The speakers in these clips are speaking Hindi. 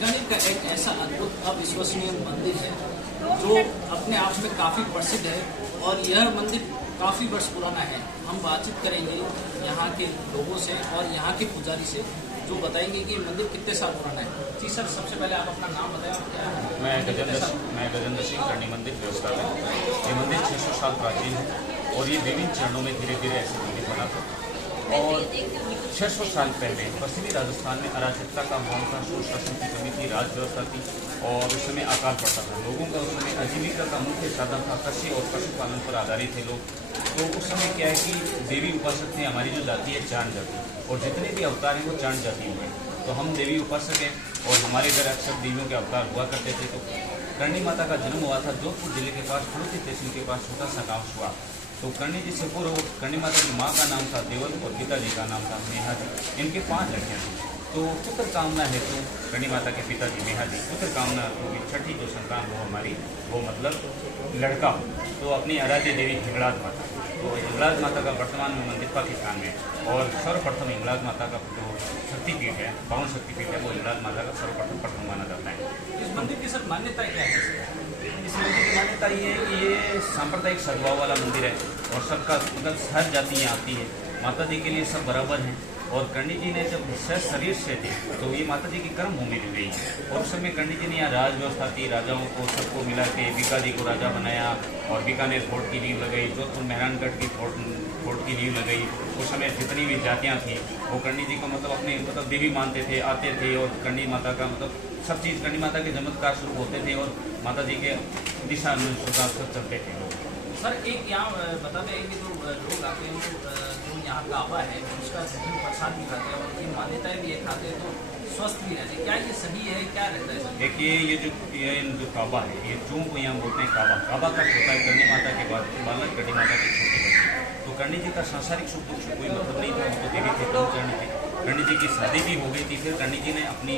बीकानेर का एक ऐसा अद्भुत अविश्वसनीय मंदिर है जो अपने आप में काफी प्रसिद्ध है और यह मंदिर काफी वर्ष पुराना है। हम बातचीत करेंगे यहाँ के लोगों से और यहाँ के पुजारी से, जो बताएंगे कि मंदिर कितने साल पुराना है। जी सर, सबसे पहले आप अपना नाम बताएं और क्या है। मैं गजेंद्र सिंह, करणी मंदिर व्यवस्थापक। ये मंदिर 600 साल प्राचीन है और ये विभिन्न चरणों में धीरे धीरे ऐसे मंदिर बना था। और 600 साल पहले पश्चिमी राजस्थान में अराजकता का माहौल था, सुशासन की कमी थी, राज व्यवस्था थी और उस समय अकाल पड़ता था। लोगों का उस समय आजीविका का मुख्य साधन था कृषि और पशुपालन पर आधारित थे लोग। तो उस समय क्या है कि देवी उपासक थे। हमारी जो जाति है चांद जाति, और जितने भी अवतार हैं वो चांद जाति हुए। तो हम देवी उपासक हैं और हमारे घर अक्सर देवियों के अवतार हुआ करते थे। तो करणी माता का जन्म हुआ था जोधपुर जिले के पास फड़ोती तहसील के पास छोटा सा गाँव हुआ। तो करणी जी से पूर्व करणी माता की माँ का नाम था देवल और पिताजी का नाम था मेहा जी। इनके 5 लड़कियाँ थी। तो पुत्र कामना हेतु करणी माता के पिताजी मेहा जी पुत्र कामना की छठी जो संतान हो हमारी, वो मतलब लड़का हो, तो अपनी आराध्य देवी हिंगलाज माता। तो हिंगलाज माता का वर्तमान में मंदिर पाकिस्तान में और सर्वप्रथम हिंगलाज माता का जो शक्तिपीठ है, पावन शक्तिपीठ है, वो हिंगलाज माता का सर्वप्रथम माना जाता है। इस मंदिर की सर मान्यता क्या है? इस मंदिर की मान्यता ये है कि ये सांप्रदायिक सद्भाव वाला मंदिर है और सबका मतलब हर जाति यहाँ आती है। माता जी के लिए सब बराबर हैं। और करणी जी ने जब सहज शरीर से थे तो ये माता जी की कर्म भूमि दी गई। और उस समय करणी जी ने यहाँ राज व्यवस्था थी, राजाओं को सबको मिला के बीका जी को राजा बनाया और बीकानेर फोर्ट की नींव लगाई, जोधपुर मेहरानगढ़ की फोर्ट की नींव लगाई। उस समय जितनी भी जातियाँ थी वो करणी जी को मतलब अपने देवी मानते थे, आते थे और करणी माता का सब चीज़ करणी माता के चमत्कार शुरू होते थे और माता जी के दिशा अनुसार सब चलते थे लोग। सर एक यहाँ बता दें कि जो लोग आते हैं जो यहाँ काबा है उसका प्रसाद भी खाते हैं और ये मान्यताएं भी है, खाते हैं तो स्वस्थ भी रहते हैं। क्या ये सही है, क्या रहता है सर? देखिए ये जो काबा है, ये चूं को यहाँ बोलते हैं काबा। काबा का होता है करणी माता के बाद बालक करणी माता के छोटे बच्चे। तो करणी जी का सांसारिक सुख दुख से कोई मतलब नहीं था, उनको देवी थे करणी थे। करणी जी की शादी भी हो गई थी। फिर करणी जी ने अपने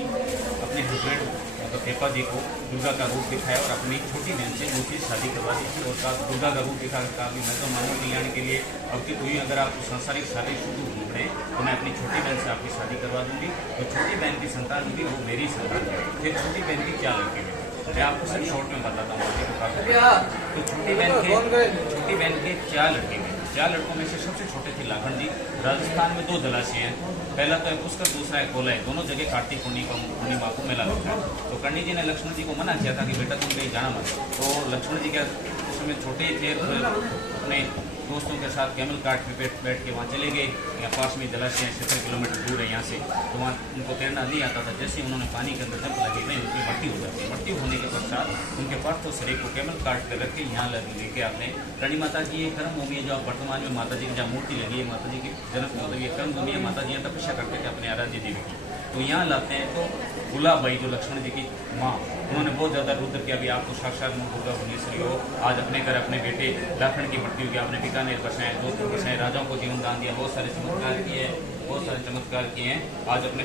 हस्बैंड मतलब पेपा जी को दुर्गा का रूप दिखाया और अपनी छोटी बहन से दूसरी शादी करवा दी थी। और दुर्गा का रूप दिखा कहा भी मैं तो मानव कल्याण के लिए अब कि कोई अगर आप सांसारिक शादी शुरू ढूंढ रहे तो मैं अपनी छोटी बहन से आपकी शादी करवा दूंगी। तो छोटी बहन की संतान होगी वो मेरी संतान है। फिर छोटी बहन की 4 लड़के हैं, मैं आपको सिर्फ शॉर्ट में बताता हूँ। तो छोटी बहन के 4 लड़के हैं। 4 लड़कों में से सबसे छोटे थे लाखन जी। राजस्थान में 2 जलाशय हैं, पहला तो है पुष्कर, दूसरा है कोला है। दोनों जगह कार्तिक पूर्णिमा को मेला लगता है। तो करणी जी ने लक्ष्मण जी को मना किया था कि बेटा तुम कहीं जाना मत। तो लक्ष्मण जी क्या उस समय छोटे ही थे, अपने दोस्तों के साथ कैमल कार्ट पे बैठ के वहाँ चले गए। यहाँ पास में जलाशय 70 किलोमीटर दूर है यहाँ से। तो वहाँ उनको तैरना नहीं आता था। जैसे उन्होंने पानी के अंदर जंप लगी नहीं, उनकी मट्टी हो जाती है। मट्टी होने के पश्चात उनके पार्थिव शरीर को कैमल कार्ट पर रख के यहाँ लेके आते हैं। करणी माता की ये कर्म भूमि है जो आप वर्तमान में माता जी की जहाँ मूर्ति लगी है, माता जी की जन्म मतलब ये कर्म भूमि है। माता जी यहाँ तपस्या करते थे अपने आराध्य देवी की। तो यहाँ लाते हैं तो गुलाबाई जो लक्ष्मण जी की माँ, उन्होंने बहुत ज़्यादा रुद्र किया भी आप तो साक्षात माँ दुर्गा भुवनेश्वरी हो। आज अपने घर अपने बेटे लाखन की मृत्यु की आपने बीकानेर बसाएं, जोधपुर बसाएं, राजाओं को जीवन दान दिया, बहुत सारे चमत्कार किए हैं। आज अपने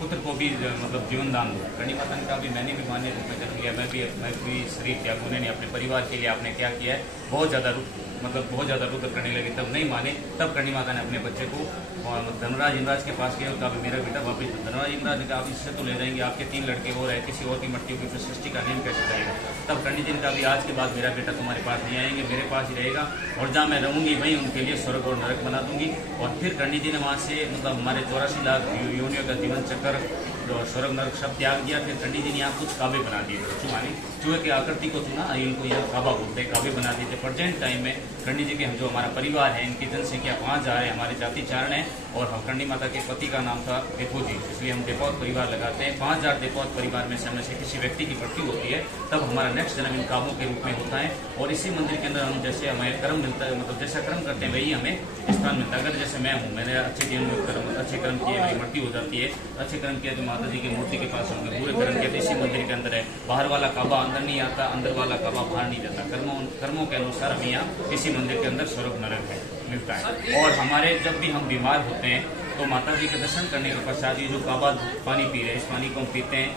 पुत्र को भी मतलब जीवन दान दिया। करणी माता का भी मैंने भी मान्य रूप में जन्म लिया। मैं भी शरीफ त्याग उन्होंने अपने परिवार के लिए आपने क्या किया है, बहुत ज़्यादा रुद्र करने लगे, तब नहीं माने। तब करणी माता ने अपने बच्चे को धनराज इंद्राज के पास किया और कहा मेरा बेटा वापिस। धनराज इंद्राज ने कहा आप इससे तो ले जाएंगे, आपके 3 लड़के और है, किसी और की मृत्यु की सृष्टि का नियम कैसे करेगा। तब करणी जी ने कहा भी आज के बाद मेरा बेटा तुम्हारे पास नहीं आएंगे, मेरे पास ही रहेगा और जहाँ मैं रहूँगी वहीं उनके लिए स्वर्ग और नरक बना दूंगी। और फिर करणी जी ने वहाँ से मतलब हमारे 84 लाख योनियों का जीवन चक्कर जो स्वर्ग नरक सब त्याग दिया। फिर करणी जी ने यहाँ कुछ काबे बना दिए, चूहे की आकृति को चुना, इनको यहाँ काबा बोलते हैं, काबे बना दिए थे। प्रेजेंट टाइम में करणी जी के जो हमारा परिवार है इनकी जनसंख्या 5000 है, हमारे जाति चारण है। और करणी माता के पति का नाम था देपो जी, इसलिए हम देपौत परिवार लगाते हैं। 5000 देपौत परिवार में से किसी व्यक्ति की मृत्यु होती है तब हमारा नेक्स्ट जन्म इन काबों के रूप में होता है। और इसी मंदिर के अंदर हम जैसे हमें कर्म मिलता है, मतलब जैसा कर्म करते हैं वही हमें स्थान मिलता है। अगर जैसे मैं हूँ, मैंने अच्छे कर्म किए, मेरी मृत्यु हो जाती है, अच्छे कर्म किया तो माता जी की मूर्ति के पास होंगे, बुरे कर्म किया तो इसी मंदिर के अंदर है। बाहर वाला काबा अंदर नहीं आता, अंदर वाला काबा बाहर नहीं जाता। कर्मों के अनुसार हमें यहाँ इसी मंदिर के अंदर स्वर्ग नरक है मिलता है। और हमारे जब भी हम बीमार होते हैं तो माता जी के दर्शन करने के पश्चात ये जो काबा पानी पी रहे हैं, इस पानी को हम पीते हैं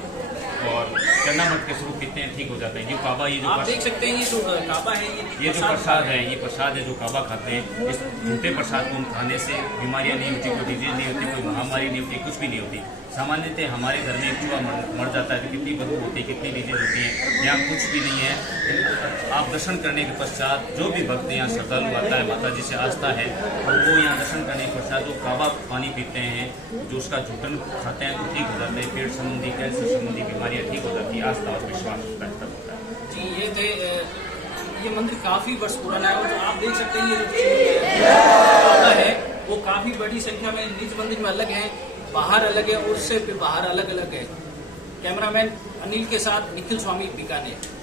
और चरणामृत के स्वरूप पीते हैं, ठीक हो जाता है। ये काबा, ये जो आप देख सकते हैं ये जो काबा है, ये जो प्रसाद है, ये प्रसाद है जो काबा खाते हैं। इस झूठे प्रसाद को हम खाने से बीमारियां नहीं होती, कोई डिजीज नहीं होती, कोई महामारी नहीं होती, कुछ भी नहीं होती। सामान्यतः हमारे घर में एक चूहा मर जाता है तो कितनी बदबू होती है, कितनी डिजीज होती है। यहाँ कुछ भी नहीं है। आप दर्शन करने के पश्चात जो भी भक्त यहाँ श्रद्धालु आता है, माता जी से आस्था है, और वो यहाँ दर्शन करने के पश्चात वो काबा पानी पीते हैं, जो उसका झूठन खाते हैं तो ठीक हो जाते हैं। पेट संबंधी, कैंसर संबंधी बीमारियाँ ठीक हो जाती है। आस्था और विश्वास बेहतर होता है। जी, ये थे ये मंदिर काफी वर्ष पुराना है, और जो आप देख सकते हैं ये जो है वो काफी बड़ी संख्या में निज मंदिर में अलग है, बाहर अलग है, और उससे बाहर अलग अलग है। कैमरामैन अनिल के साथ निखिल स्वामी, बीकानेर।